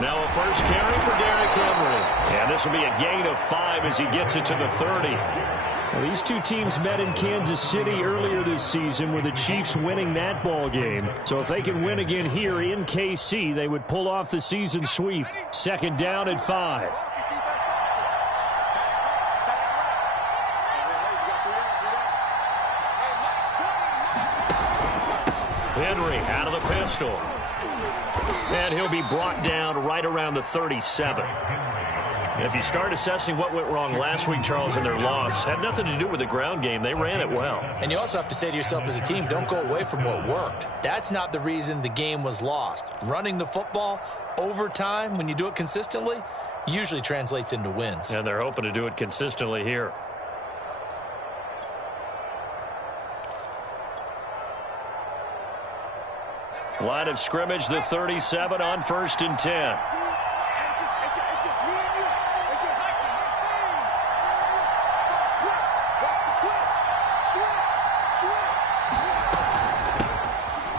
Now a first carry for Derrick Henry. And this will be a gain of 5 as he gets it to the 30. Well, these two teams met in Kansas City earlier this season with the Chiefs winning that ball game. So if they can win again here in KC, they would pull off the season sweep. Second down at 5. Henry out of the pistol. And he'll be brought down right around the 37. And if you start assessing what went wrong last week, Charles, in their loss, had nothing to do with the ground game. They ran it well. And you also have to say to yourself as a team, don't go away from what worked. That's not the reason the game was lost. Running the football over time, when you do it consistently, usually translates into wins. And they're hoping to do it consistently here. Line of scrimmage, the 37 on 1st and 10.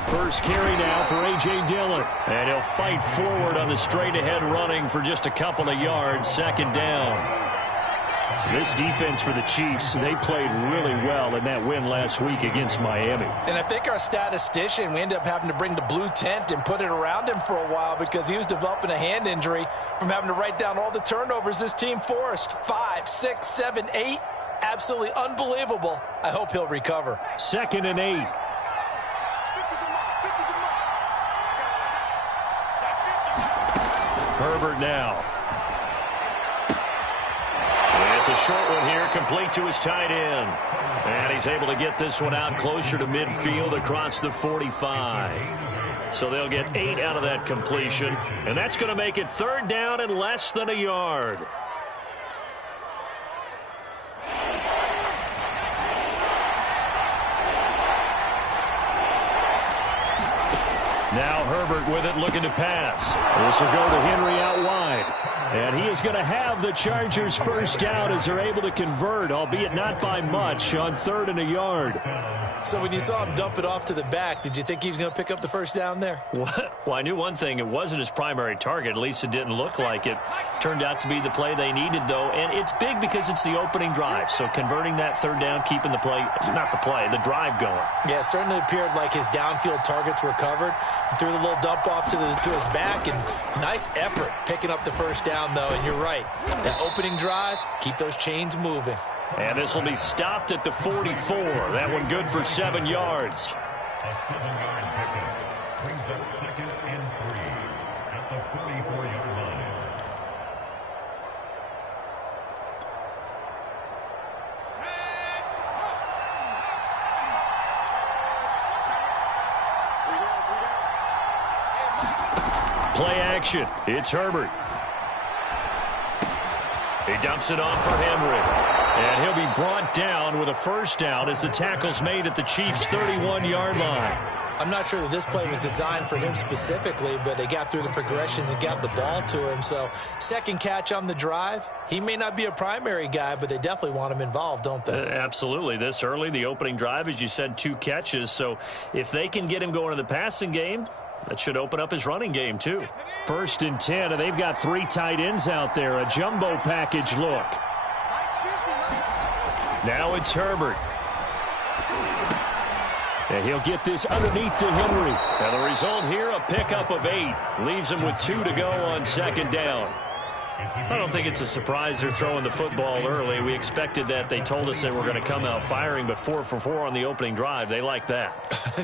First carry now for A.J. Dillon. And he'll fight forward on the straight-ahead running for just a couple of yards. Second down. This defense for the Chiefs, they played really well in that win last week against Miami. And I think our statistician, we ended up having to bring the blue tent and put it around him for a while because he was developing a hand injury from having to write down all the turnovers this team forced. 5, 6, 7, 8. Absolutely unbelievable. I hope he'll recover. 2nd and 8. Herbert now. It's a short one here, complete to his tight end. And he's able to get this one out closer to midfield across the 45. So they'll get 8 out of that completion. And that's going to make it 3rd down and less than a yard. Now Herbert with it, looking to pass. This will go to Henry out wide. And he is going to have the Chargers first down as they're able to convert, albeit not by much, on 3rd and a yard. So when you saw him dump it off to the back, did you think he was going to pick up the first down there? Well, I knew one thing. It wasn't his primary target. At least it didn't look like it. Turned out to be the play they needed, though. And it's big because it's the opening drive. So converting that 3rd down, keeping the play, not the play, the drive going. Yeah, it certainly appeared like his downfield targets were covered. He threw the little dump off to his back, and nice effort picking up the first down, though. And you're right. That opening drive, keep those chains moving. And this will be stopped at the 44. That one good for 7 yards. A 7-yard pickup brings up 2nd and 3 at the 44-yard line. Play action. It's Herbert. He dumps it off for Henry. And he'll be brought down with a first down as the tackle's made at the Chiefs' 31-yard line. I'm not sure that this play was designed for him specifically, but they got through the progressions and got the ball to him. So, second catch on the drive. He may not be a primary guy, but they definitely want him involved, don't they? Absolutely. This early, the opening drive, as you said, 2 catches. So, if they can get him going in the passing game, that should open up his running game, too. 1st and 10, and they've got 3 tight ends out there. A jumbo package look. Now it's Herbert. And he'll get this underneath to Henry. And the result here, a pickup of 8. Leaves him with 2 to go on 2nd down. I don't think it's a surprise they're throwing the football early. We expected that. They told us they were going to come out firing, but 4 for 4 on the opening drive. They like that.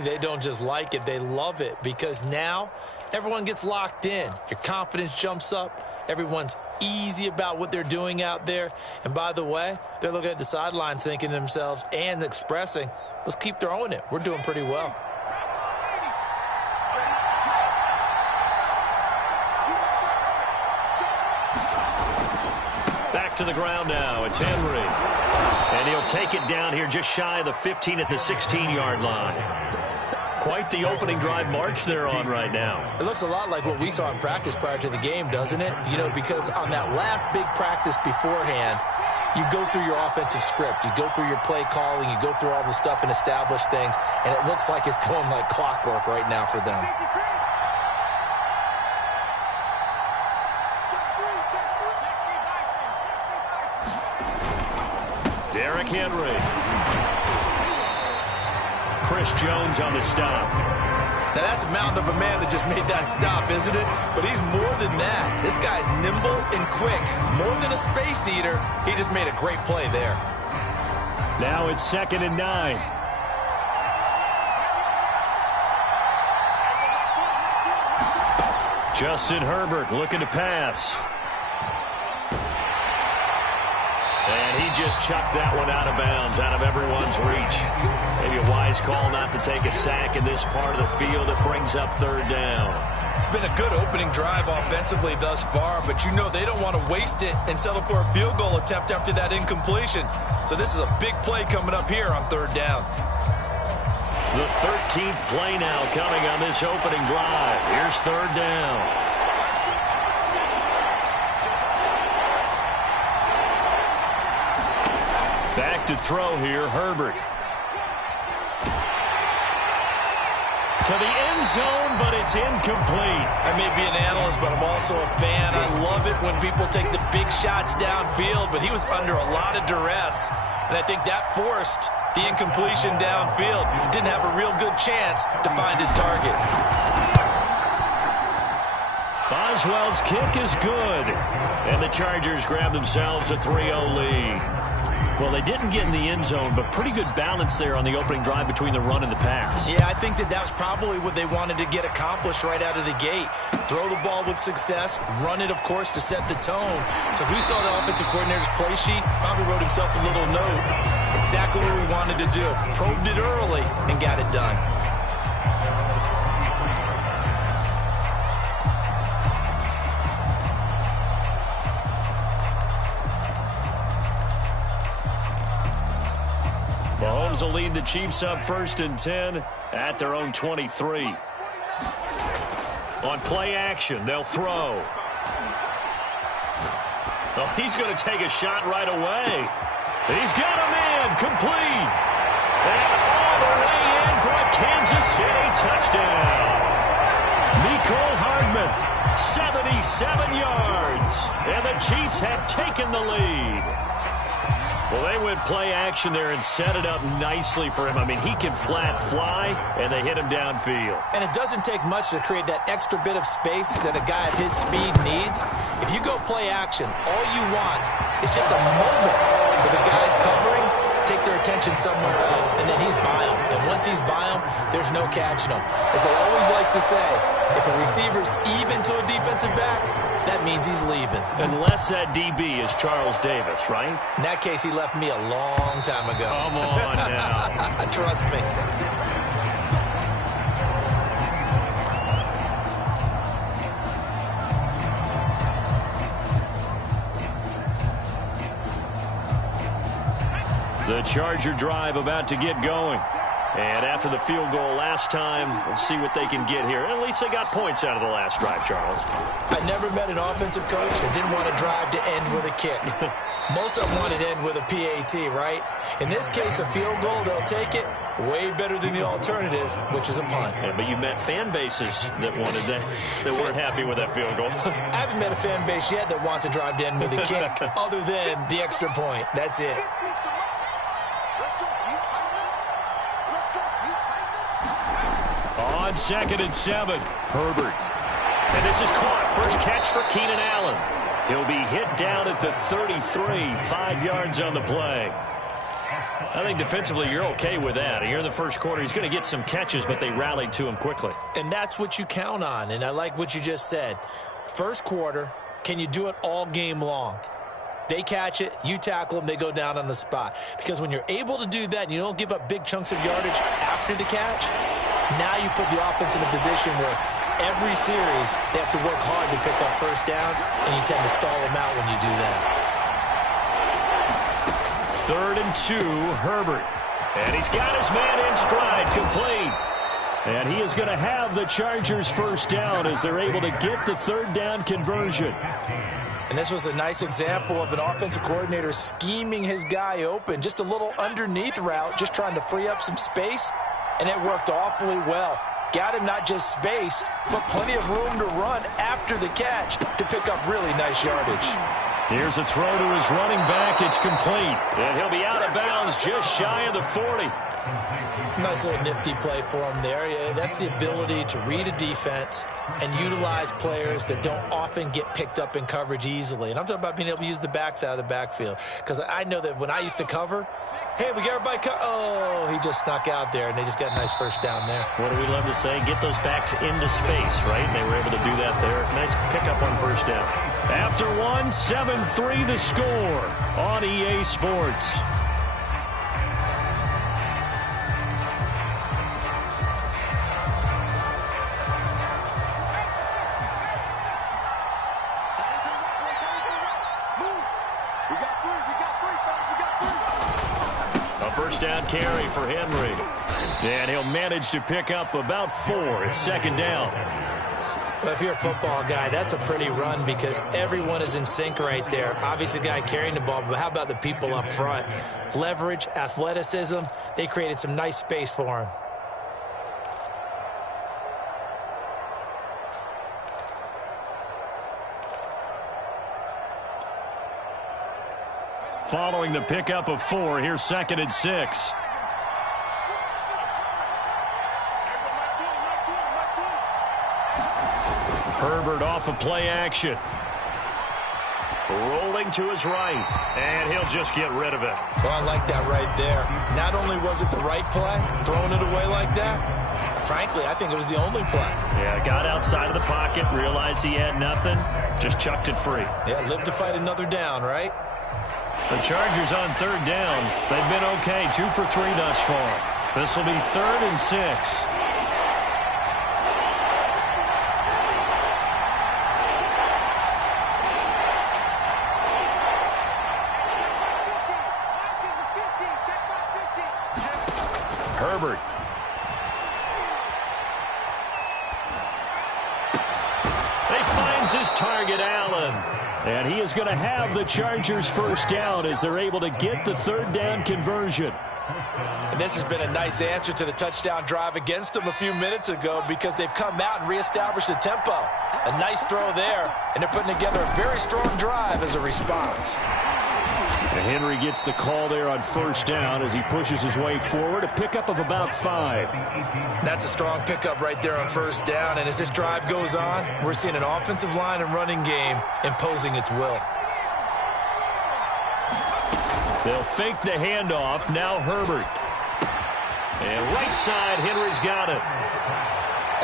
They don't just like it. They love it because now everyone gets locked in. Your confidence jumps up. Everyone's easy about what they're doing out there. And by the way, they're looking at the sidelines thinking to themselves and expressing, let's keep throwing it. We're doing pretty well. Back to the ground now. It's Henry. And he'll take it down here just shy of the 15 at the 16-yard line. Quite the opening drive march they're on right now. It looks a lot like what we saw in practice prior to the game, doesn't it? You know, because on that last big practice beforehand, you go through your offensive script. You go through your play calling. You go through all the stuff and establish things. And it looks like it's going like clockwork right now for them. Derrick Henry. Chris Jones on the stop. Now, that's a mountain of a man that just made that stop, isn't it? But he's more than that. This guy's nimble and quick. More than a space eater, he just made a great play there. Now it's 2nd and 9. Justin Herbert looking to pass. And he just chucked that one out of bounds, out of everyone's reach. Maybe a wise call not to take a sack in this part of the field. It brings up 3rd down. It's been a good opening drive offensively thus far, but you know they don't want to waste it and settle for a field goal attempt after that incompletion. So this is a big play coming up here on 3rd down. The 13th play now coming on this opening drive. Here's 3rd down. Back to throw here, Herbert. To the end zone, but it's incomplete. I may be an analyst, but I'm also a fan. I love it when people take the big shots downfield, but he was under a lot of duress, and I think that forced the incompletion downfield. Didn't have a real good chance to find his target. Boswell's kick is good, and the Chargers grab themselves a 3-0 lead. Well, they didn't get in the end zone, but pretty good balance there on the opening drive between the run and the pass. Yeah, I think that was probably what they wanted to get accomplished right out of the gate. Throw the ball with success, run it, of course, to set the tone. So who saw the offensive coordinator's play sheet? Probably wrote himself a little note. Exactly what we wanted to do. Probed it early and got it done. Mahomes will lead the Chiefs up 1st and 10 at their own 23. On play action, they'll throw. Oh, he's going to take a shot right away. He's got a man, complete. And all the way in for a Kansas City touchdown. Mecole Hardman, 77 yards. And the Chiefs have taken the lead. Well, they went play action there and set it up nicely for him. I mean, he can flat fly, and they hit him downfield. And it doesn't take much to create that extra bit of space that a guy of his speed needs. If you go play action, all you want is just a moment where the guy's covering, take their attention somewhere else, and then he's by him. And once he's by him, there's no catching him. As they always like to say, if a receiver's even to a defensive back, that means he's leaving. Unless that DB is Charles Davis, right? In that case, he left me a long time ago. Come on now. Trust me. The Charger drive about to get going. And after the field goal last time, we'll see what they can get here. At least they got points out of the last drive, Charles. I never met an offensive coach that didn't want to drive to end with a kick. Most of them wanted to end with a PAT, right? In this case, a field goal, they'll take it. Way better than the alternative, which is a punt. Yeah, but you met fan bases that wanted that weren't happy with that field goal. I haven't met a fan base yet that wants to drive to end with a kick, other than the extra point. That's it. On 2nd and 7, Herbert. And this is caught. First catch for Keenan Allen. He'll be hit down at the 33, 5 yards on the play. I think defensively you're okay with that. Here in the first quarter, he's going to get some catches, but they rallied to him quickly. And that's what you count on, and I like what you just said. First quarter, can you do it all game long? They catch it, you tackle them, they go down on the spot. Because when you're able to do that and you don't give up big chunks of yardage after the catch, now you put the offense in a position where every series they have to work hard to pick up first downs, and you tend to stall them out when you do that. 3rd and 2, Herbert. And he's got his man in stride, complete. And he is going to have the Chargers first down as they're able to get the 3rd down conversion. And this was a nice example of an offensive coordinator scheming his guy open. Just a little underneath route, just trying to free up some space, and it worked awfully well. Got him not just space, but plenty of room to run after the catch to pick up really nice yardage. Here's a throw to his running back. It's complete. And he'll be out of bounds just shy of the 40. Nice little nifty play for him there. Yeah, that's the ability to read a defense and utilize players that don't often get picked up in coverage easily. And I'm talking about being able to use the backs out of the backfield. Because I know that when I used to cover, hey, we got everybody oh, he just snuck out there, and they just got a nice first down there. What do we love to say? Get those backs into space, right? And they were able to do that there. Nice pickup on first down. After one, 7-3 the score on EA Sports. First down carry for Henry. And he'll manage to pick up about 4. It's second down. Well, if you're a football guy, that's a pretty run because everyone is in sync right there. Obviously, the guy carrying the ball, but how about the people up front? Leverage, athleticism, they created some nice space for him. Following the pickup of 4, here's 2nd and 6. Herbert off of play action. Rolling to his right, and he'll just get rid of it. Well, I like that right there. Not only was it the right play, throwing it away like that, frankly, I think it was the only play. Yeah, got outside of the pocket, realized he had nothing, just chucked it free. Yeah, live to fight another down, right? The Chargers on 3rd down. They've been okay, 2 for 3 thus far. This will be 3rd and 6. Herbert. He finds his target, Allen. And he is going to have the Chargers first down as they're able to get the 3rd down conversion. And this has been a nice answer to the touchdown drive against them a few minutes ago because they've come out and reestablished the tempo. A nice throw there, and they're putting together a very strong drive as a response. And Henry gets the call there on first down as he pushes his way forward. A pickup of about 5. That's a strong pickup right there on first down. And as this drive goes on, we're seeing an offensive line and running game imposing its will. They'll fake the handoff. Now Herbert. And right side, Henry's got it.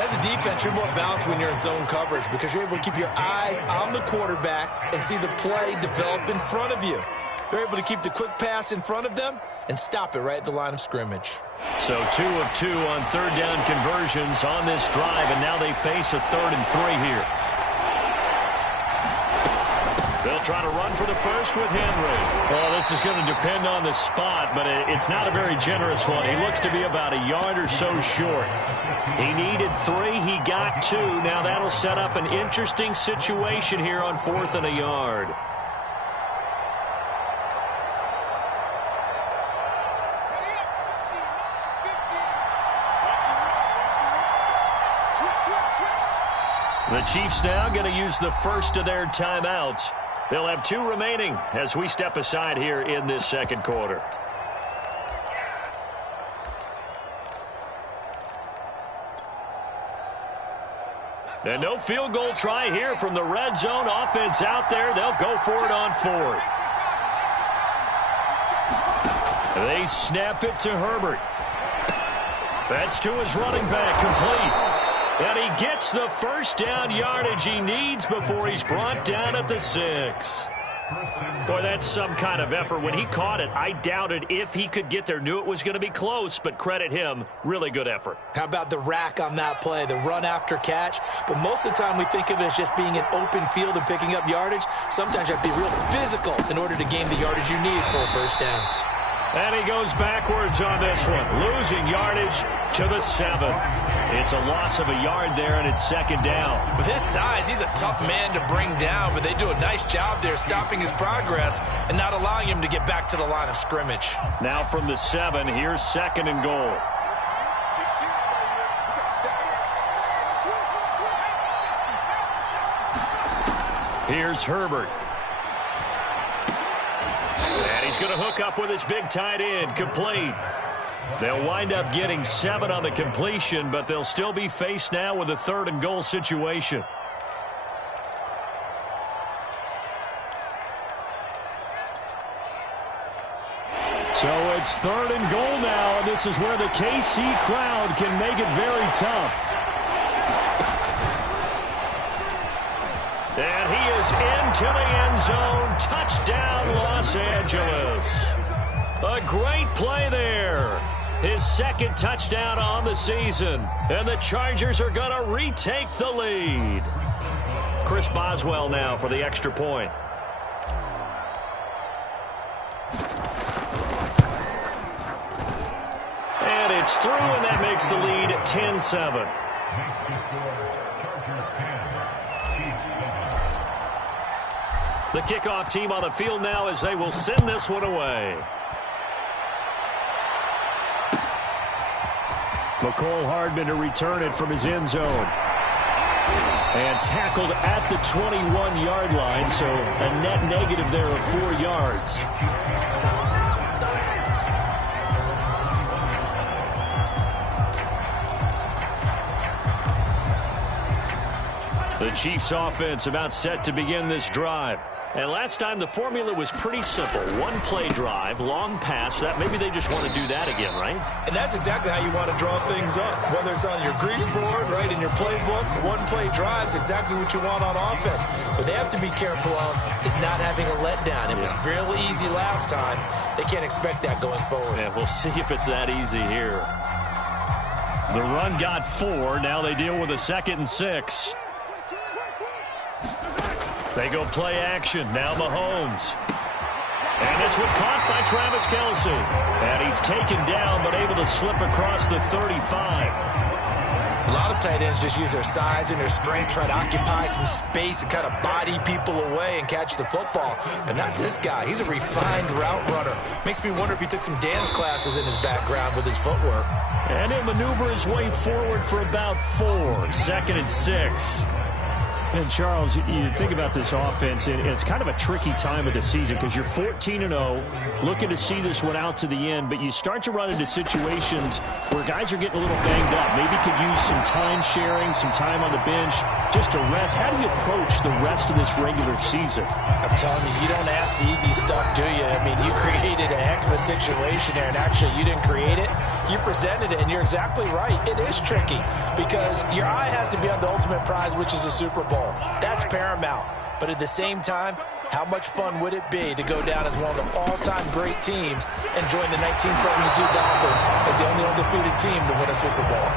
As a defense, you're more balanced when you're in zone coverage because you're able to keep your eyes on the quarterback and see the play develop in front of you. They're able to keep the quick pass in front of them and stop it right at the line of scrimmage. So 2 of 2 on 3rd down conversions on this drive, and now they face a 3rd and 3 here. They'll try to run for the first with Henry. Well, this is going to depend on the spot, but it's not a very generous one. He looks to be about a yard or so short. He needed 3. He got 2. Now that'll set up an interesting situation here on 4th and a yard. The Chiefs now going to use the first of their timeouts. They'll have 2 remaining as we step aside here in this second quarter. And no field goal try here from the red zone offense out there. They'll go for it on 4th. They snap it to Herbert. That's to his running back, complete. And he gets the first down yardage he needs before he's brought down at the 6. Boy, that's some kind of effort. When he caught it, I doubted if he could get there. Knew it was going to be close, but credit him. Really good effort. How about the rack on that play, the run after catch? But most of the time we think of it as just being an open field and picking up yardage. Sometimes you have to be real physical in order to gain the yardage you need for a first down. And he goes backwards on this one, losing yardage to the 7. It's a loss of a yard there, and it's second down. With his size, he's a tough man to bring down, but they do a nice job there stopping his progress and not allowing him to get back to the line of scrimmage. Now from the 7, here's 2nd and goal. Here's Herbert. he's going to hook up with his big tight end, complete. They'll wind up getting 7 on the completion, but they'll still be faced now with a 3rd and goal situation. So it's 3rd and goal now, and this is where the KC crowd can make it very tough. And he is into the end zone. Touchdown, Los Angeles. A great play there. His 2nd touchdown on the season. And the Chargers are going to retake the lead. Chris Boswell now for the extra point. And it's through, and that makes the lead 10-7. The kickoff team on the field now as they will send this one away. McCole Hardman to return it from his end zone. And tackled at the 21-yard line, so a net negative there of 4 yards. The Chiefs offense about set to begin this drive. And last time the formula was pretty simple. 1-play drive, long pass. That maybe they just want to do that again, right? And that's exactly how you want to draw things up. Whether it's on your grease board, right, in your playbook, 1-play drive is exactly what you want on offense. What they have to be careful of is not having a letdown. It was real easy last time. They can't expect that going forward. Yeah, we'll see if it's that easy here. The run got 4. Now they deal with a 2nd and 6. They go play action. Now Mahomes. And this one caught by Travis Kelce. And he's taken down but able to slip across the 35. A lot of tight ends just use their size and their strength, try to occupy some space and kind of body people away and catch the football. But not this guy. He's a refined route runner. Makes me wonder if he took some dance classes in his background with his footwork. And he'll maneuver his way forward for about 4. 2nd and 6. And, Charles, you think about this offense, and it's kind of a tricky time of the season because you're 14-0, looking to see this one out to the end, but you start to run into situations where guys are getting a little banged up. Maybe could use some time sharing, some time on the bench just to rest. How do you approach the rest of this regular season? I'm telling you, you don't ask the easy stuff, do you? I mean, you created a heck of a situation there, and actually you didn't create it. You presented it, and you're exactly right. It is tricky because your eye has to be on the ultimate prize, which is the Super Bowl. That's paramount. But at the same time, how much fun would it be to go down as one of the all-time great teams and join the 1972 Dolphins as the only undefeated team to win a Super Bowl?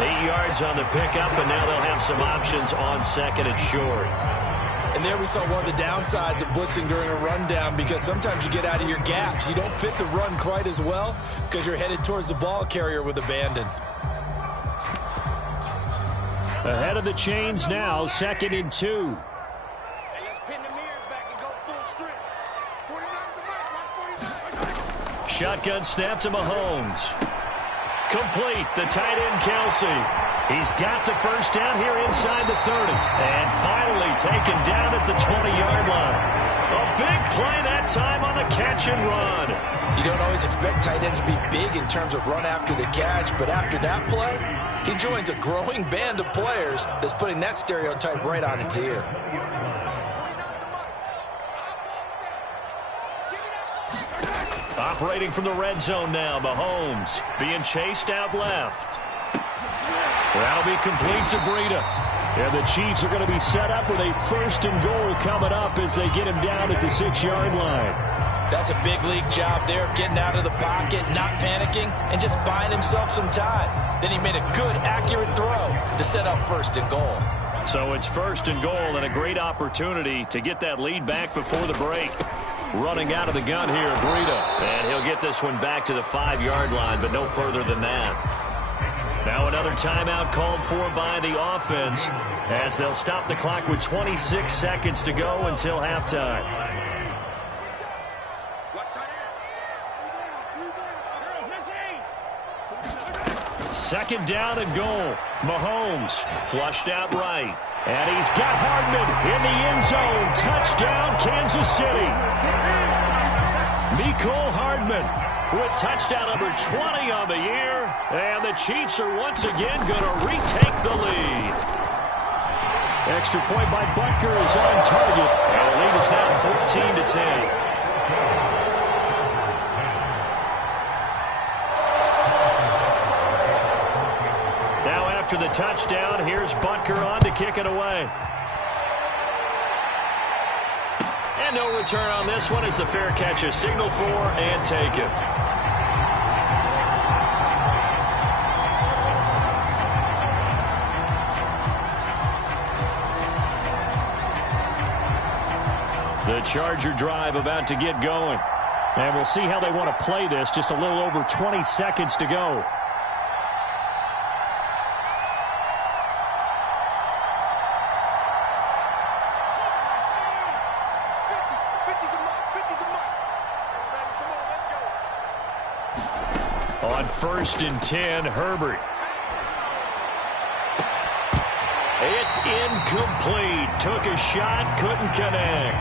8 yards on the pickup, and now they'll have some options on 2nd and short. And there we saw one of the downsides of blitzing during a rundown because sometimes you get out of your gaps. You don't fit the run quite as well because you're headed towards the ball carrier with abandon. Ahead of the chains now, 2nd and 2. Hey, let's pin the mirrors back and go full strip. 49's the mark, watch 49. Shotgun snap to Mahomes. Complete, the tight end Kelce. He's got the first down here inside the 30. And finally taken down at the 20-yard line. A big play that time on the catch and run. You don't always expect tight ends to be big in terms of run after the catch, but after that play, he joins a growing band of players that's putting that stereotype right on its ear. Operating from the red zone now, Mahomes being chased out left. That'll be complete to Breida. And the Chiefs are going to be set up with a 1st and goal coming up as they get him down at the 6-yard line. That's a big league job there of getting out of the pocket, not panicking, and just buying himself some time. Then he made a good, accurate throw to set up 1st and goal. So it's 1st and goal and a great opportunity to get that lead back before the break. Running out of the gun here, Breida. And he'll get this one back to the 5-yard line, but no further than that. Now another timeout called for by the offense as they'll stop the clock with 26 seconds to go until halftime. 2nd down and goal. Mahomes flushed out right. And he's got Hardman in the end zone. Touchdown, Kansas City. Mecole Hardman with touchdown number 20 on the year. And the Chiefs are once again going to retake the lead. Extra point by Butker is on target. And the lead is now 14-10. After the touchdown, here's Butker on to kick it away. And no return on this one as the fair catch is signaled for and taken. The Charger drive about to get going. And we'll see how they want to play this. Just a little over 20 seconds to go. On 1st and 10, Herbert. It's incomplete. Took a shot, couldn't connect.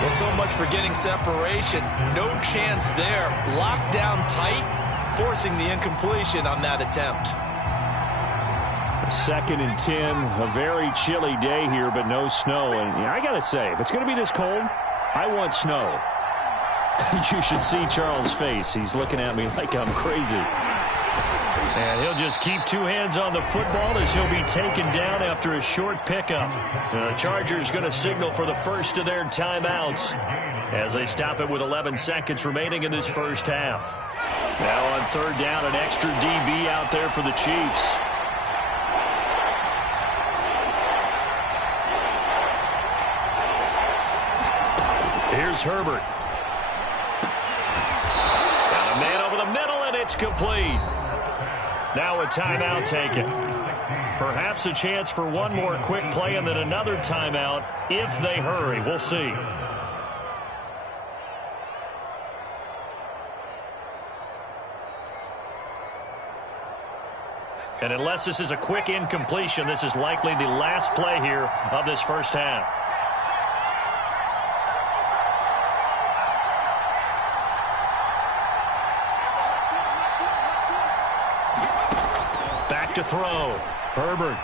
Well, so much for getting separation. No chance there. Locked down tight, forcing the incompletion on that attempt. 2nd and 10, a very chilly day here, but no snow. And I got to say, if it's going to be this cold, I want snow. You should see Charles' face. He's looking at me like I'm crazy. And he'll just keep two hands on the football as he'll be taken down after a short pickup. The Chargers going to signal for the first of their timeouts as they stop it with 11 seconds remaining in this first half. Now on 3rd down, an extra DB out there for the Chiefs. Here's Herbert. Got a man over the middle, and it's complete. Now a timeout taken. Perhaps a chance for one more quick play and then another timeout if they hurry. We'll see. And unless this is a quick incompletion, this is likely the last play here of this first half. Back to throw. Herbert.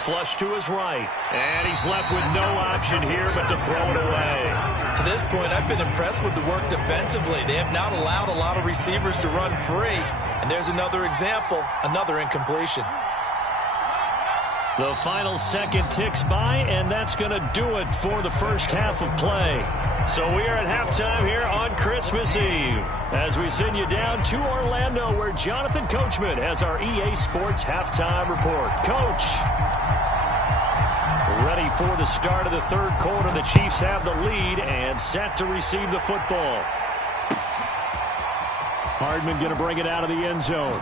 Flush to his right. And he's left with no option here but to throw it away. To this point, I've been impressed with the work defensively. They have not allowed a lot of receivers to run free. And there's another example, another incompletion. The final second ticks by, and that's going to do it for the first half of play. So we are at halftime here on Christmas Eve as we send you down to Orlando where Jonathan Coachman has our EA Sports Halftime Report. Coach, ready for the start of the third quarter. The Chiefs have the lead and set to receive the football. Hardman going to bring it out of the end zone.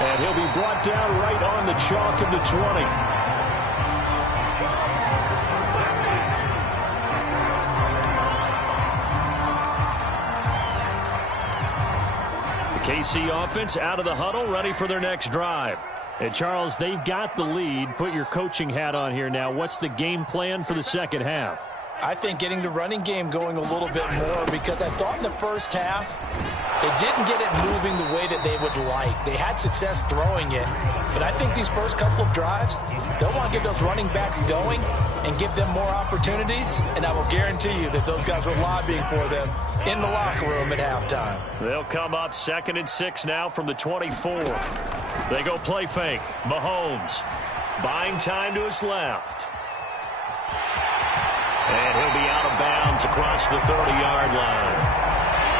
And he'll be brought down right on the chalk of the 20. The KC offense out of the huddle, ready for their next drive. And Charles, they've got the lead. Put your coaching hat on here now. What's the game plan for the second half? I think getting the running game going a little bit more because I thought in the first half they didn't get it moving the way that they would like. They had success throwing it, but I think these first couple of drives, they'll want to get those running backs going and give them more opportunities, and I will guarantee you that those guys were lobbying for them in the locker room at halftime. They'll come up 2nd and 6 now from the 24. They go play fake. Mahomes buying time to his left. And he'll be out of bounds across the 30-yard line.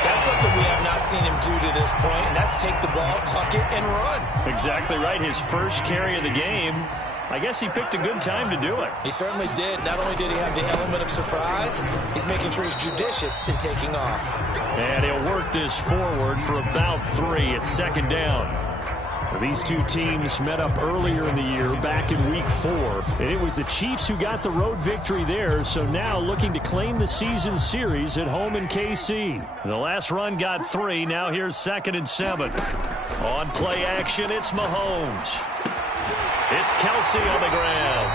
That's something we have not seen him do to this point, and that's take the ball, tuck it, and run. Exactly right. His first carry of the game. I guess he picked a good time to do it. He certainly did. Not only did he have the element of surprise, he's making sure he's judicious in taking off. And he'll work this forward for about 3 at 2nd down. These two teams met up earlier in the year, back in Week 4, and it was the Chiefs who got the road victory there, so now looking to claim the season series at home in KC. The last run got 3, now here's 2nd and 7. On play action, it's Mahomes. It's Kelsey on the ground.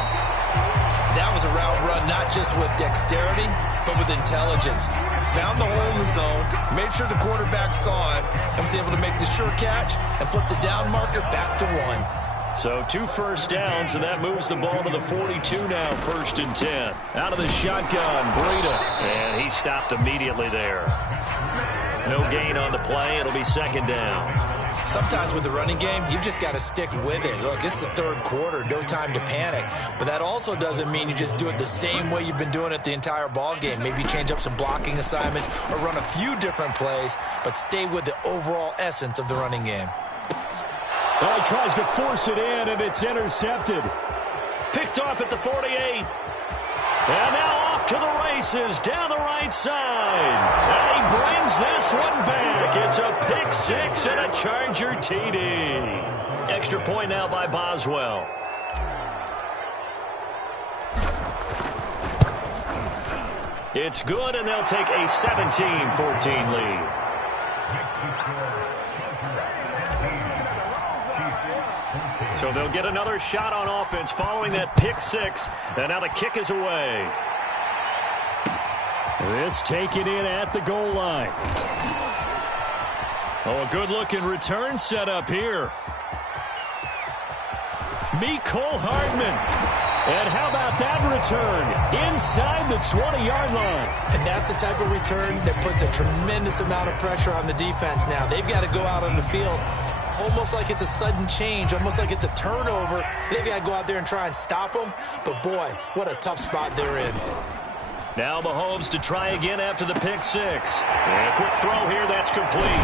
That was a route run not just with dexterity, but with intelligence. Found the hole in the zone, made sure the quarterback saw it, and was able to make the sure catch and flip the down marker back to 1. So 2 first downs, and that moves the ball to the 42 now, 1st and 10. Out of the shotgun, Breida. And he stopped immediately there. No gain on the play. It'll be 2nd down. Sometimes with the running game, you've just got to stick with it. Look, it's the 3rd quarter, no time to panic. But that also doesn't mean you just do it the same way you've been doing it the entire ball game. Maybe change up some blocking assignments or run a few different plays, but stay with the overall essence of the running game. Well, he tries to force it in, and it's intercepted. Picked off at the 48. And now off to the races down the right side. And he brings this one back. It's a pick 6 and a Charger TD. Extra point now by Boswell. It's good, and they'll take a 17-14 lead. So they'll get another shot on offense following that pick 6. And now the kick is away. This taken in at the goal line. Oh, a good-looking return set up here. Mecole Hardman. And how about that return? Inside the 20-yard line. And that's the type of return that puts a tremendous amount of pressure on the defense now. They've got to go out on the field almost like it's a sudden change, almost like it's a turnover. They've got to go out there and try and stop them. But, boy, what a tough spot they're in. Now Mahomes to try again after the pick 6. And a quick throw here, that's complete.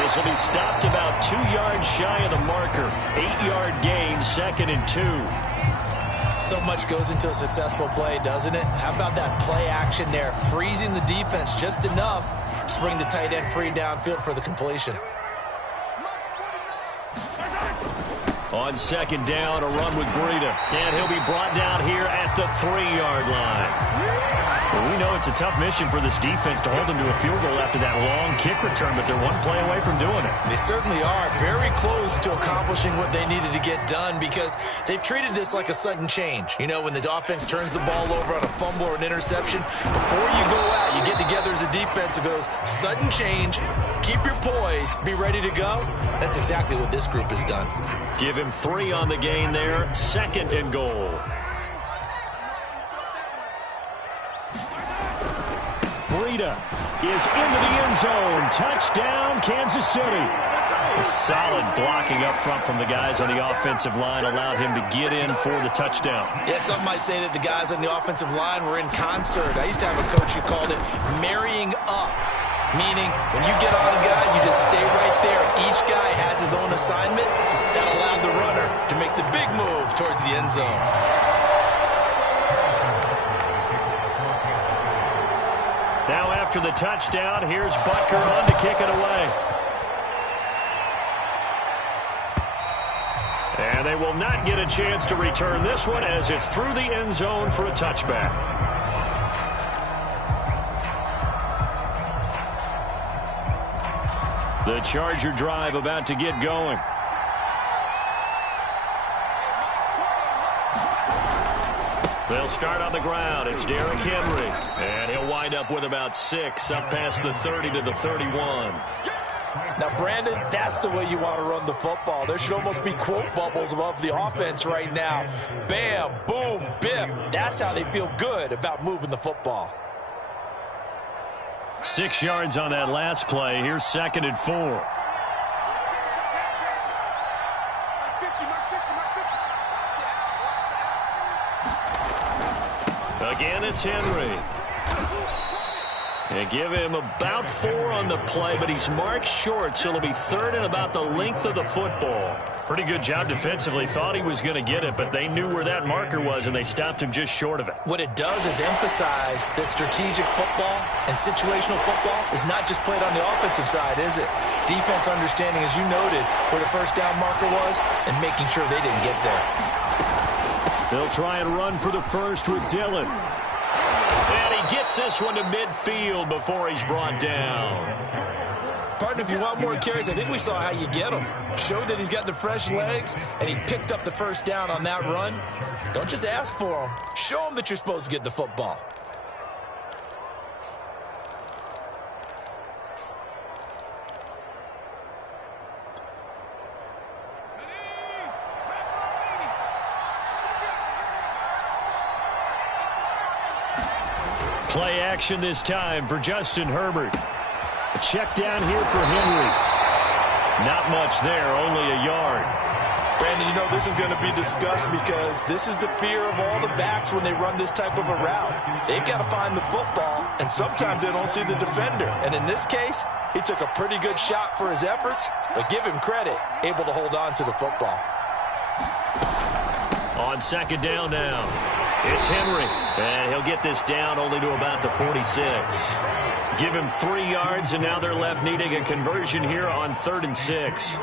This will be stopped about 2 yards shy of the marker. 8-yard gain, 2nd and 2. So much goes into a successful play, doesn't it? How about that play action there, freezing the defense just enough to bring the tight end free downfield for the completion. On 2nd down, a run with Breida. And he'll be brought down here at the 3-yard line. Well, we know it's a tough mission for this defense to hold them to a field goal after that long kick return, but they're 1 play away from doing it. They certainly are very close to accomplishing what they needed to get done because they've treated this like a sudden change. You know, when the offense turns the ball over on a fumble or an interception, before you go out, you get together as a defense and go, sudden change, keep your poise, be ready to go. That's exactly what this group has done. Give him 3 on the gain there, 2nd and goal. Breida is into the end zone. Touchdown, Kansas City. Solid blocking up front from the guys on the offensive line allowed him to get in for the touchdown. Yeah, some might say that the guys on the offensive line were in concert. I used to have a coach who called it marrying up, meaning when you get on a guy, you just stay right there. Each guy has his own assignment. That allowed the runner to make the big move towards the end zone. Now after the touchdown, here's Butker on to kick it away. And they will not get a chance to return this one as it's through the end zone for a touchback. The Charger drive about to get going. They'll start on the ground. It's Derrick Henry. And he'll wind up with about 6 up past the 30 to the 31. Now, Brandon, that's the way you want to run the football. There should almost be quote bubbles above the offense right now. Bam, boom, biff. That's how they feel good about moving the football. 6 yards on that last play. Here's 2nd and 4. Again, it's Henry. And give him about 4 on the play, but he's marked short, so it'll be 3rd and about the length of the football. Pretty good job defensively. Thought he was going to get it, but they knew where that marker was, and they stopped him just short of it. What it does is emphasize that strategic football and situational football is not just played on the offensive side, is it? Defense understanding, as you noted, where the first down marker was and making sure they didn't get there. They'll try and run for the first with Dillon. And he gets this one to midfield before he's brought down. Partner, if you want more carries, I think we saw how you get them. Showed that he's got the fresh legs, and he picked up the first down on that run. Don't just ask for them. Show them that you're supposed to get the football. Play action this time for Justin Herbert. A check down here for Henry. Not much there, only a yard. Brandon, you know this is going to be discussed because this is the fear of all the backs when they run this type of a route. They've got to find the football, and sometimes they don't see the defender. And in this case, he took a pretty good shot for his efforts, but give him credit, able to hold on to the football. On second down now, it's Henry, and he'll get this down only to about the 46. Give him 3 yards, and now they're left needing a conversion here on 3rd and 6.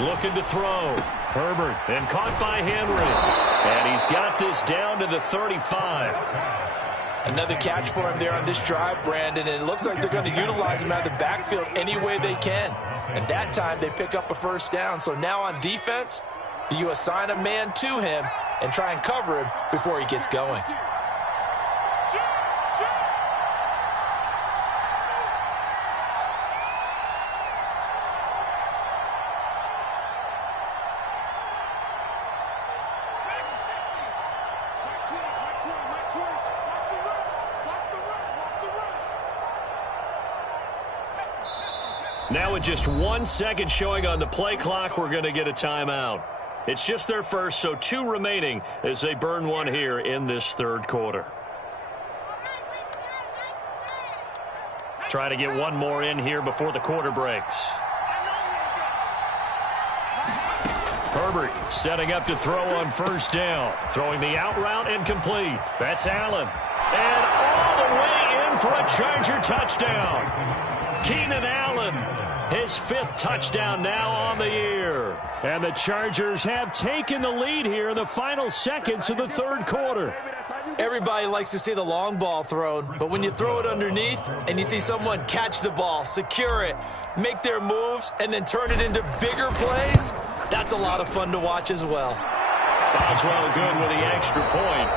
Looking to throw. Herbert, and caught by Henry. And he's got this down to the 35. Another catch for him there on this drive, Brandon, and it looks like they're going to utilize him out of the backfield any way they can. And that time they pick up a first down. So now on defense, do you assign a man to him and try and cover him before he gets going? Now with just 1 second showing on the play clock, we're going to get a timeout. It's just their first, so 2 remaining as they burn one here in this 3rd quarter. Try to get one more in here before the quarter breaks. Herbert setting up to throw on first down. Throwing the out route incomplete. That's Allen. And all the way in for a Charger touchdown. Keenan Allen, his 5th touchdown now on the year. And the Chargers have taken the lead here in the final seconds of the 3rd quarter. Everybody likes to see the long ball thrown, but when you throw it underneath and you see someone catch the ball, secure it, make their moves, and then turn it into bigger plays, that's a lot of fun to watch as well. Boswell good with the extra point.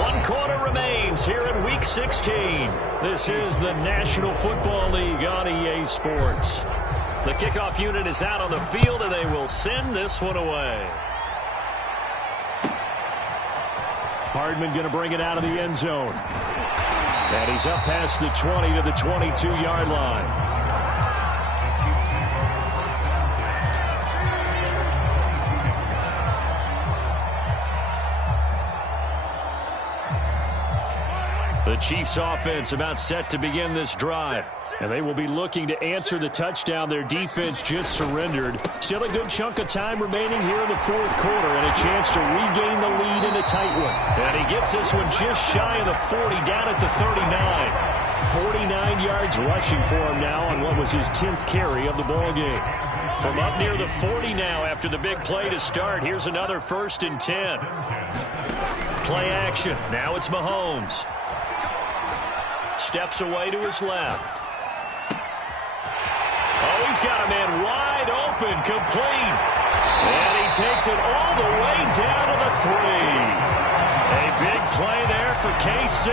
1 quarter remains here in Week 16. This is the National Football League on EA Sports. The kickoff unit is out on the field, and they will send this one away. Hardman going to bring it out of the end zone. And he's up past the 20 to the 22-yard line. The Chiefs offense about set to begin this drive. And they will be looking to answer the touchdown their defense just surrendered. Still a good chunk of time remaining here in the 4th quarter and a chance to regain the lead in a tight one. And he gets this one just shy of the 40, down at the 39. 49 yards rushing for him now on what was his 10th carry of the ball game. From up near the 40 now after the big play to start. Here's another 1st and 10. Play action. Now it's Mahomes. Steps away to his left. Oh, he's got a man wide open, complete. And he takes it all the way down to the 3. A big play there for KC.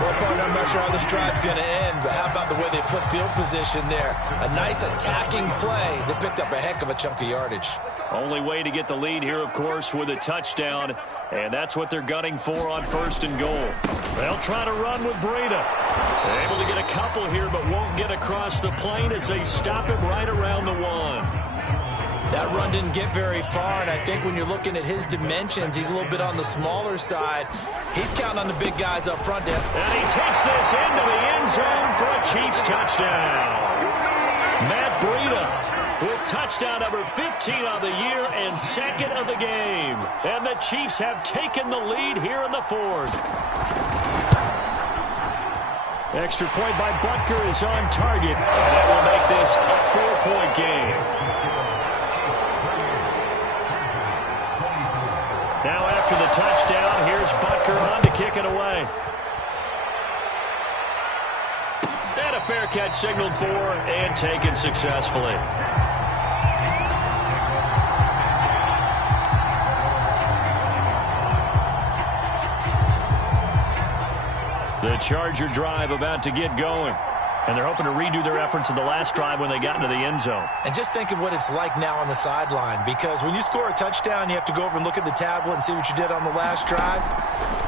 Well, partner, I'm not sure how this drive's going to end, but how about the way they flip field position there? A nice attacking play. They picked up a heck of a chunk of yardage. Only way to get the lead here, of course, with a touchdown, and that's what they're gunning for on 1st and goal. They'll try to run with Breida. They're able to get a couple here, but won't get across the plane as they stop him right around the 1. That run didn't get very far, and I think when you're looking at his dimensions, he's a little bit on the smaller side. He's counting on the big guys up front there. And he takes this into the end zone for a Chiefs touchdown. Matt Breida with touchdown number 15 on the year and second of the game. And the Chiefs have taken the lead here in the fourth. Extra point by Butker is on target. And that will make this a 4-point game. Now after the touchdown, here's Butker on to kick it away. And a fair catch signaled for and taken successfully. The Charger drive about to get going. And they're hoping to redo their efforts in the last drive when they got into the end zone. And just think of what it's like now on the sideline, because when you score a touchdown, you have to go over and look at the tablet and see what you did on the last drive.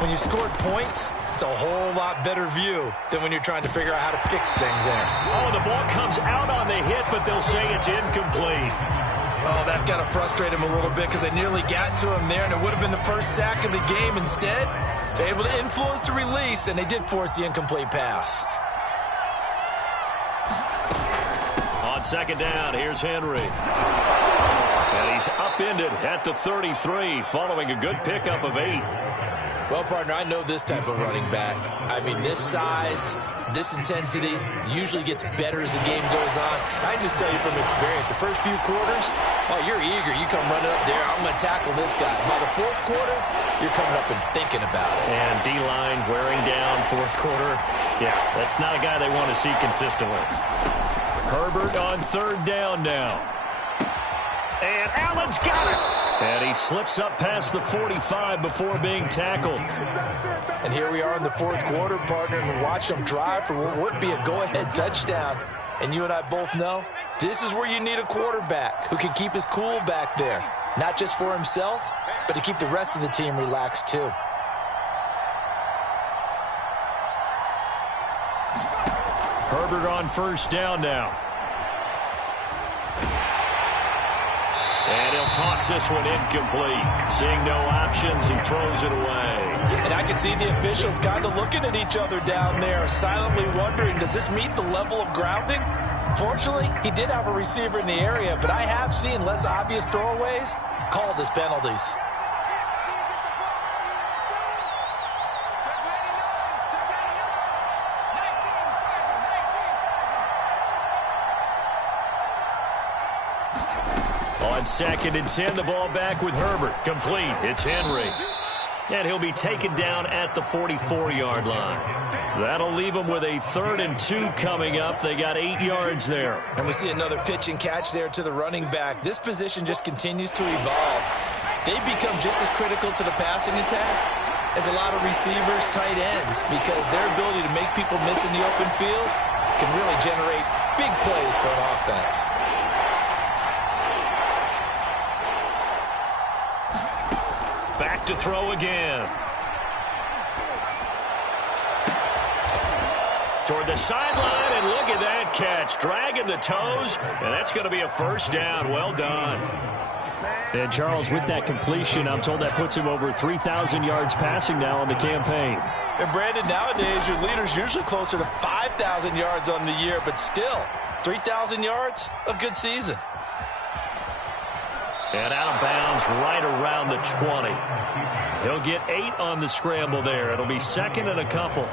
When you scored points, it's a whole lot better view than when you're trying to figure out how to fix things there. Oh, the ball comes out on the hit, but they'll say it's incomplete. Oh, that's got to frustrate him a little bit because they nearly got to him there, and it would have been the first sack of the game. Instead, they're able to influence the release, and they did force the incomplete pass. On second down, here's Henry. And he's upended at the 33 following a good pickup of 8. Well, partner, I know this type of running back. I mean, this size, this intensity usually gets better as the game goes on. And I just tell you from experience, the first few quarters, oh, you're eager. You come running up there, I'm going to tackle this guy. By the fourth quarter, you're coming up and thinking about it. And D-line wearing down fourth quarter. Yeah, that's not a guy they want to see consistently. Herbert on third down now. And Allen's got it. And he slips up past the 45 before being tackled. And here we are in the fourth quarter, partner, and watch them drive for what would be a go-ahead touchdown. And you and I both know this is where you need a quarterback who can keep his cool back there. Not just for himself, but to keep the rest of the team relaxed too. Herbert on first down now. And he'll toss this one incomplete. Seeing no options, he throws it away. And I can see the officials kind of looking at each other down there, silently wondering, does this meet the level of grounding? Fortunately, he did have a receiver in the area, but I have seen less obvious throwaways called as penalties. On second and 10, the ball back with Herbert. Complete. It's Henry. And he'll be taken down at the 44-yard line. That'll leave them with a 3rd and 2 coming up. They got 8 yards there. And we see another pitch and catch there to the running back. This position just continues to evolve. They become just as critical to the passing attack as a lot of receivers, tight ends, because their ability to make people miss in the open field can really generate big plays for an offense. Back to throw again. Toward the sideline, and look at that catch. Dragging the toes, and that's going to be a first down. Well done. And Charles, with that completion, I'm told that puts him over 3,000 yards passing now on the campaign. And Brandon, nowadays your leader's usually closer to 5,000 yards on the year, but still, 3,000 yards, a good season. And out of bounds right around the 20. He'll get 8 on the scramble there. It'll be second and a couple.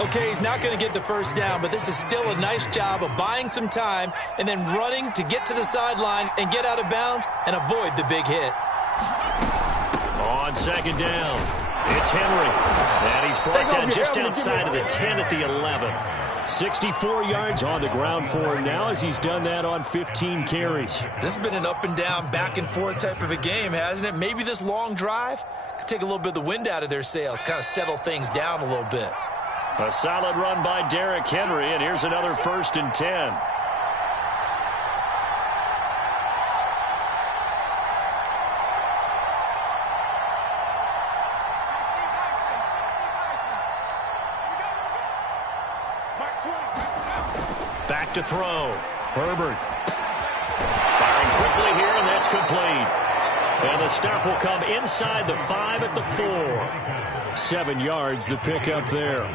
Okay, he's not going to get the first down, but this is still a nice job of buying some time and then running to get to the sideline and get out of bounds and avoid the big hit. On second down, it's Henry. And he's brought down just outside of the 10 at the 11. 64 yards on the ground for him now as he's done that on 15 carries. This has been an up and down, back and forth type of a game, hasn't it? Maybe this long drive could take a little bit of the wind out of their sails, kind of settle things down a little bit. A solid run by Derrick Henry, and here's another 1st and 10. Back to throw. Herbert. Firing quickly here, and that's complete. And the stop will come inside the 5 at the 4. 7 yards, the pickup there.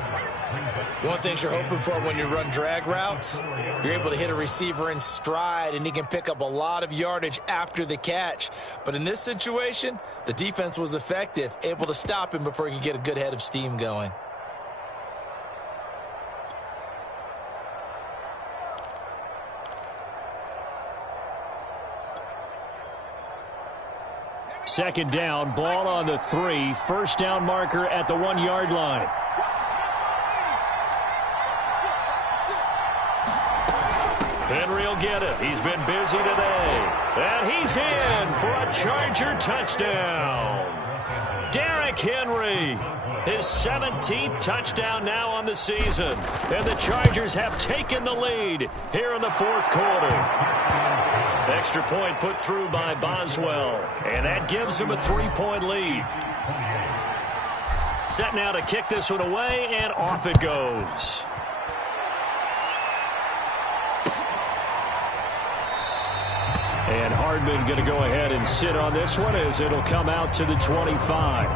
One thing you're hoping for when you run drag routes, you're able to hit a receiver in stride, and he can pick up a lot of yardage after the catch. But in this situation, the defense was effective, able to stop him before he could get a good head of steam going. Second down, ball on the 3. First down marker at the 1-yard line. Henry will get it. He's been busy today. And he's in for a Charger touchdown. Derrick Henry, his 17th touchdown now on the season. And the Chargers have taken the lead here in the fourth quarter. Extra point put through by Boswell. And that gives him a 3-point lead. Set now to kick this one away, and off it goes. And Hardman going to go ahead and sit on this one as it'll come out to the 25.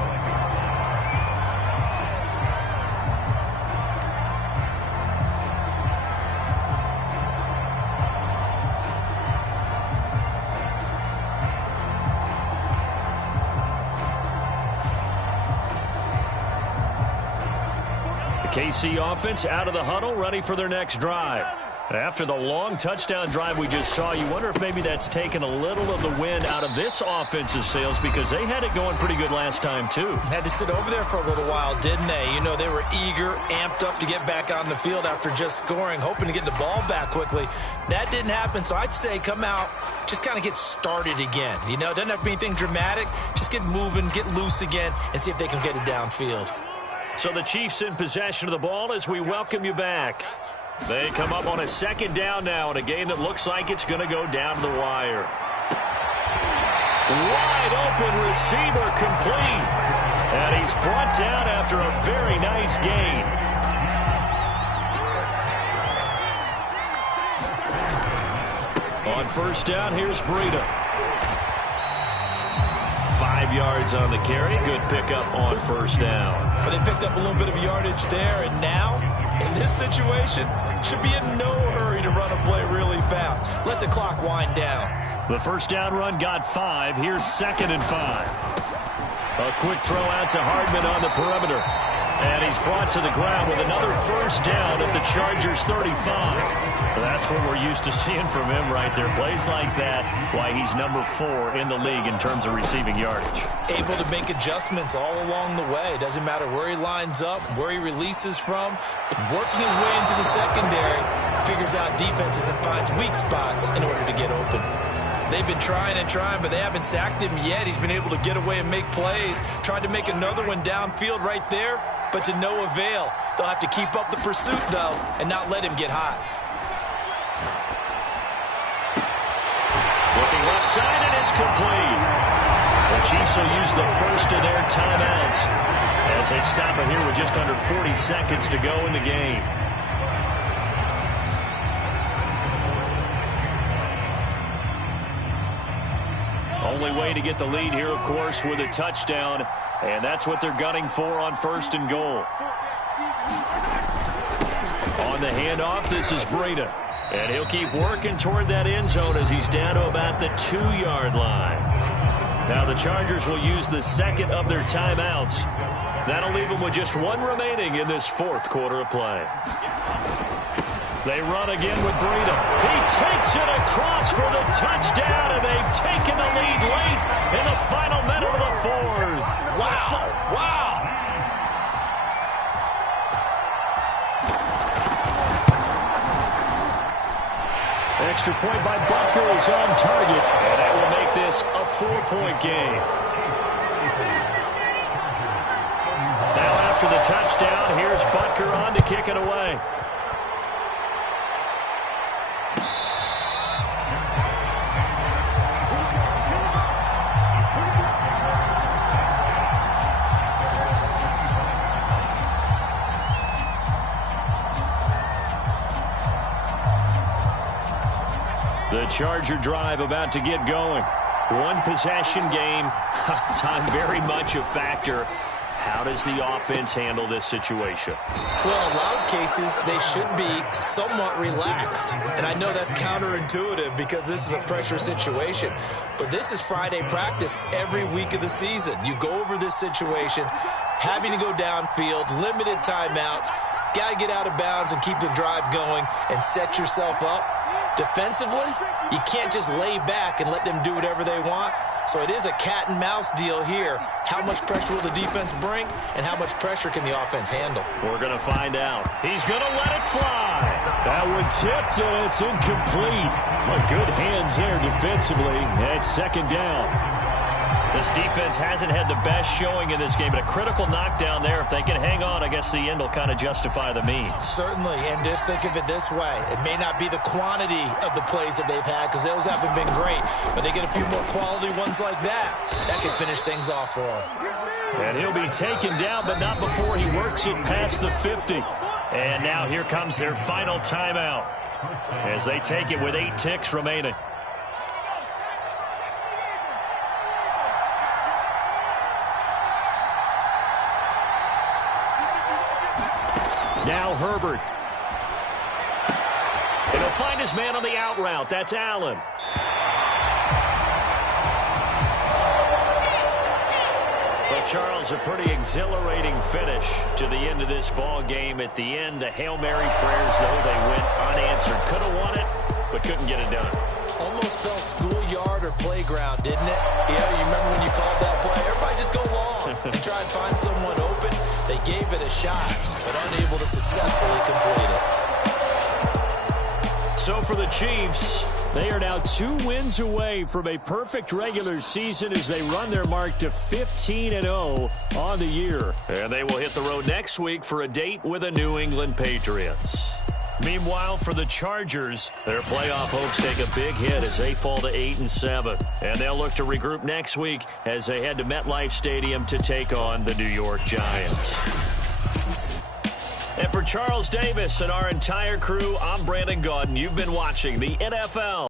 KC offense out of the huddle, ready for their next drive. After the long touchdown drive we just saw, you wonder if maybe that's taken a little of the wind out of this offense's sails, because they had it going pretty good last time, too. Had to sit over there for a little while, didn't they? You know, they were eager, amped up to get back on the field after just scoring, hoping to get the ball back quickly. That didn't happen, so I'd say come out, just kind of get started again. You know, it doesn't have to be anything dramatic. Just get moving, get loose again, and see if they can get it downfield. So the Chiefs in possession of the ball as we welcome you back. They come up on a second down now in a game that looks like it's going to go down to the wire. Wide open receiver complete. And he's brought down after a very nice gain. On first down, here's Breida. 5 yards on the carry. Good pickup on first down. But they picked up a little bit of yardage there, and now, in this situation, should be in no hurry to run a play really fast. Let the clock wind down. The first down run got 5. Here's 2nd and 5. A quick throw out to Hardman on the perimeter. And he's brought to the ground with another first down at the Chargers 35. That's what we're used to seeing from him right there. Plays like that, why he's number 4 in the league in terms of receiving yardage. Able to make adjustments all along the way. Doesn't matter where he lines up, where he releases from. Working his way into the secondary, figures out defenses and finds weak spots in order to get open. They've been trying and trying, but they haven't sacked him yet. He's been able to get away and make plays. Tried to make another one downfield right there, but to no avail. They'll have to keep up the pursuit, though, and not let him get hot. Looking left side, and it's complete. The Chiefs will use the first of their timeouts as they stop it here with just under 40 seconds to go in the game. Only way to get the lead here, of course, with a touchdown, and that's what they're gunning for on first and goal. On the handoff, this is Breida, and he'll keep working toward that end zone as he's down to about the 2-yard line. Now the Chargers will use the second of their timeouts. That'll leave them with just 1 remaining in this fourth quarter of play. They run again with Breida. He takes it across for the touchdown, and they've taken the lead late in the final minute of the fourth. Wow. Wow. Extra point by Butker is on target, and that will make this a 4-point game. Now after the touchdown, here's Butker on to kick it away. The Charger drive about to get going. 1 possession game. Time very much a factor. How does the offense handle this situation? Well, in a lot of cases, they should be somewhat relaxed. And I know that's counterintuitive because this is a pressure situation. But this is Friday practice every week of the season. You go over this situation, having to go downfield, limited timeouts, got to get out of bounds and keep the drive going and set yourself up. Defensively, you can't just lay back and let them do whatever they want. So it is a cat and mouse deal here. How much pressure will the defense bring, and how much pressure can the offense handle? We're going to find out. He's going to let it fly. That one tipped, and it's incomplete. But good hands there defensively at second down. This defense hasn't had the best showing in this game, but a critical knockdown there. If they can hang on, I guess the end will kind of justify the means. Certainly, and just think of it this way. It may not be the quantity of the plays that they've had because those haven't been great, but they get a few more quality ones like that. That can finish things off for them. And he'll be taken down, but not before he works it past the 50. And now here comes their final timeout as they take it with 8 ticks remaining. Now Herbert. And he'll find his man on the out route. That's Allen. Well, Charles, a pretty exhilarating finish to the end of this ball game. At the end, the Hail Mary prayers, though, they went unanswered. Could have won it, but couldn't get it done. Almost felt schoolyard or playground, didn't it? Yeah, you remember when you called that play? Everybody just go long and try and find someone open. They gave it a shot, but unable to successfully complete it. So for the Chiefs, they are now 2 wins away from a perfect regular season as they run their mark to 15-0 on the year. And they will hit the road next week for a date with the New England Patriots. Meanwhile, for the Chargers, their playoff hopes take a big hit as they fall to 8-7. And they'll look to regroup next week as they head to MetLife Stadium to take on the New York Giants. And for Charles Davis and our entire crew, I'm Brandon Gaudin. You've been watching the NFL